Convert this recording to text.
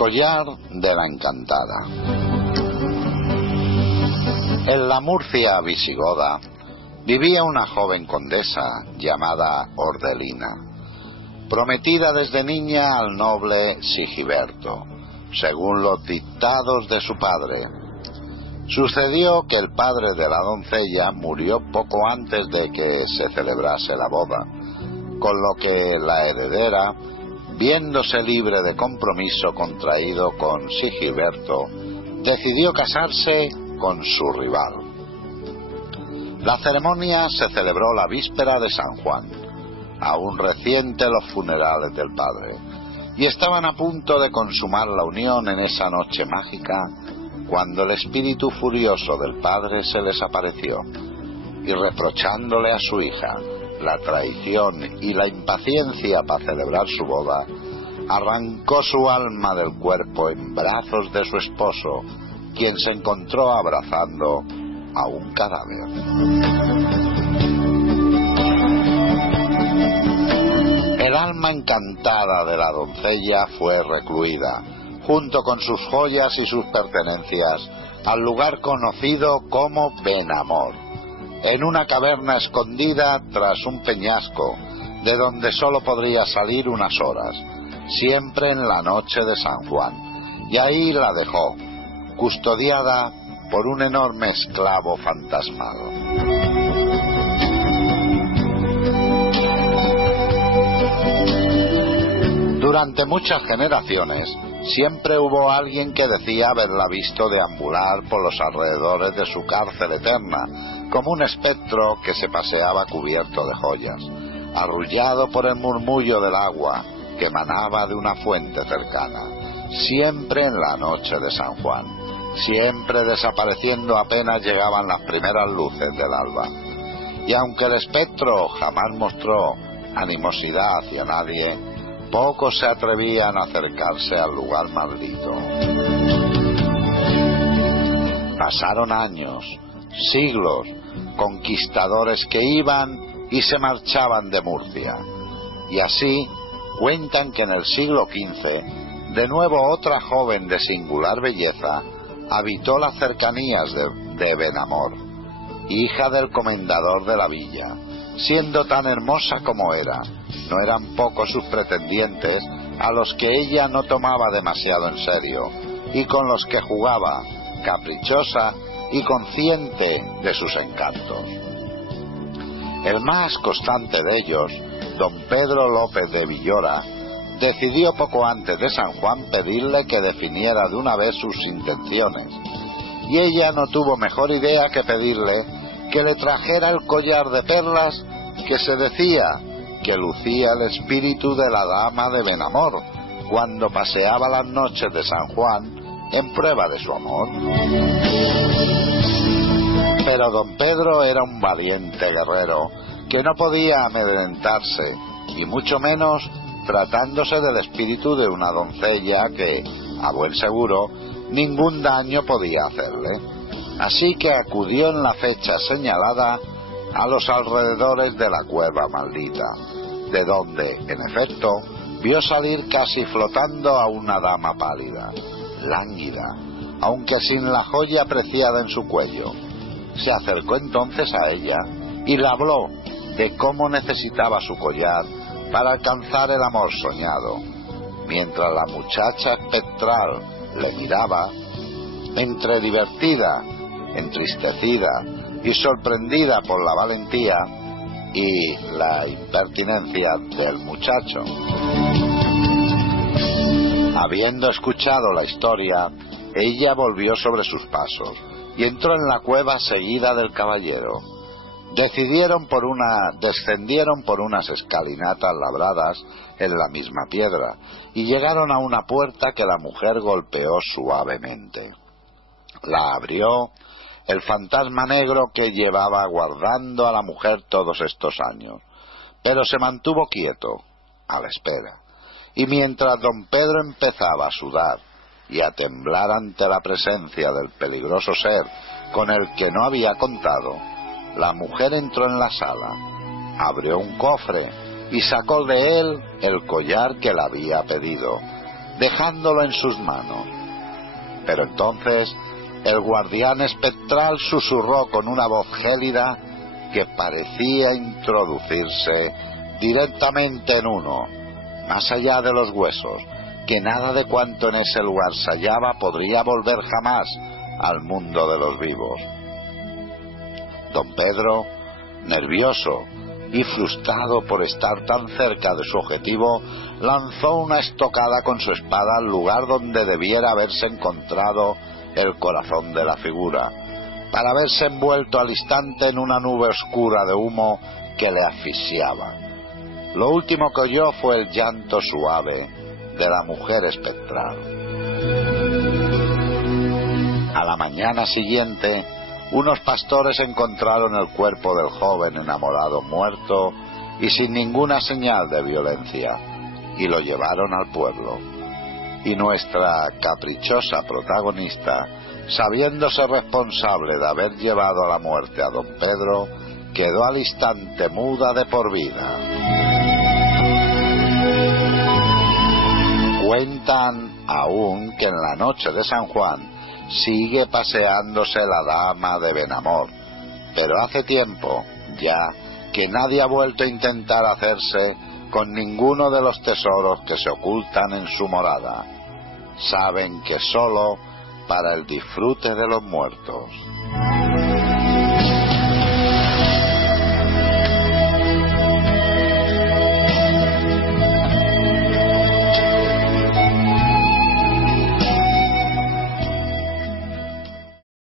collar de la encantada. En la Murcia visigoda vivía una joven condesa llamada Ordelina, prometida desde niña al noble Sigiberto, según los dictados de su padre. Sucedió que el padre de la doncella murió poco antes de que se celebrase la boda, con lo que la heredera, viéndose libre de compromiso contraído con Sigiberto, decidió casarse con su rival. La ceremonia se celebró la víspera de San Juan, aún reciente los funerales del padre, y estaban a punto de consumar la unión en esa noche mágica, cuando el espíritu furioso del padre se les apareció, y reprochándole a su hija la traición y la impaciencia para celebrar su boda, arrancó su alma del cuerpo en brazos de su esposo, quien se encontró abrazando a un cadáver. El alma encantada de la doncella fue recluida, junto con sus joyas y sus pertenencias, al lugar conocido como Benamor, en una caverna escondida tras un peñasco, de donde sólo podría salir unas horas, siempre en la noche de San Juan, y ahí la dejó, custodiada por un enorme esclavo fantasmal. Durante muchas generaciones siempre hubo alguien que decía haberla visto deambular por los alrededores de su cárcel eterna, como un espectro que se paseaba cubierto de joyas, arrullado por el murmullo del agua que emanaba de una fuente cercana, siempre en la noche de San Juan, siempre desapareciendo apenas llegaban las primeras luces del alba. Y aunque el espectro jamás mostró animosidad hacia nadie, pocos se atrevían a acercarse al lugar maldito. Pasaron años, siglos, conquistadores que iban y se marchaban de Murcia, y así cuentan que en el siglo XV, de nuevo otra joven de singular belleza habitó las cercanías de Benamor, hija del comendador de la villa. Siendo tan hermosa como era, no eran pocos sus pretendientes a los que ella no tomaba demasiado en serio, y con los que jugaba, caprichosa y consciente de sus encantos. El más constante de ellos, don Pedro López de Villora, decidió poco antes de San Juan pedirle que definiera de una vez sus intenciones, y ella no tuvo mejor idea que pedirle que le trajera el collar de perlas que se decía que lucía el espíritu de la dama de Benamor cuando paseaba las noches de San Juan en prueba de su amor. Pero don Pedro era un valiente guerrero que no podía amedrentarse, y mucho menos tratándose del espíritu de una doncella que, a buen seguro, ningún daño podía hacerle. Así que acudió en la fecha señalada a los alrededores de la cueva maldita, de donde, en efecto, vio salir casi flotando a una dama pálida, lánguida, aunque sin la joya preciada en su cuello. Se acercó entonces a ella y le habló de cómo necesitaba su collar para alcanzar el amor soñado, mientras la muchacha espectral le miraba, entre divertida, entristecida y sorprendida por la valentía y la impertinencia del muchacho. Habiendo escuchado la historia, ella volvió sobre sus pasos y entró en la cueva seguida del caballero. Descendieron por unas escalinatas labradas en la misma piedra y llegaron a una puerta que la mujer golpeó suavemente. La abrió el fantasma negro que llevaba guardando a la mujer todos estos años, pero se mantuvo quieto, a la espera, y mientras don Pedro empezaba a sudar y a temblar ante la presencia del peligroso ser con el que no había contado, la mujer entró en la sala, abrió un cofre y sacó de él el collar que le había pedido, dejándolo en sus manos. Pero entonces el guardián espectral susurró con una voz gélida que parecía introducirse directamente en uno, más allá de los huesos, que nada de cuanto en ese lugar se hallaba podría volver jamás al mundo de los vivos. Don Pedro, nervioso y frustrado por estar tan cerca de su objetivo, lanzó una estocada con su espada al lugar donde debiera haberse encontrado el corazón de la figura, para verse envuelto al instante en una nube oscura de humo que le asfixiaba. Lo último que oyó fue el llanto suave de la mujer espectral. A la mañana siguiente, unos pastores encontraron el cuerpo del joven enamorado muerto y sin ninguna señal de violencia, y lo llevaron al pueblo. Y nuestra caprichosa protagonista, sabiéndose responsable de haber llevado a la muerte a don Pedro, quedó al instante muda de por vida. Cuentan aún que en la noche de San Juan sigue paseándose la dama de Benamor, pero hace tiempo ya que nadie ha vuelto a intentar hacerse con ninguno de los tesoros que se ocultan en su morada. Saben que sólo para el disfrute de los muertos.